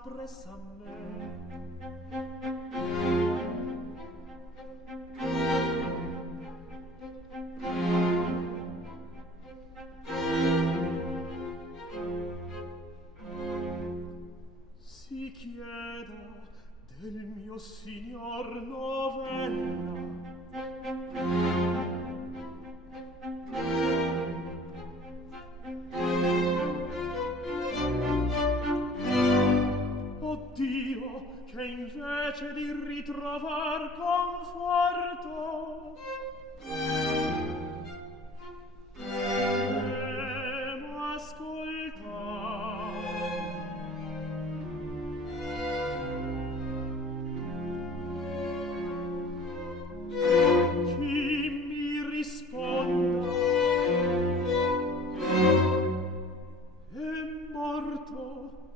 s'appressa a me. Si chieda del mio signor novella. Oh Dio, che invece di ritrovar conforto temo ascoltar. Chi mi risponda è morto.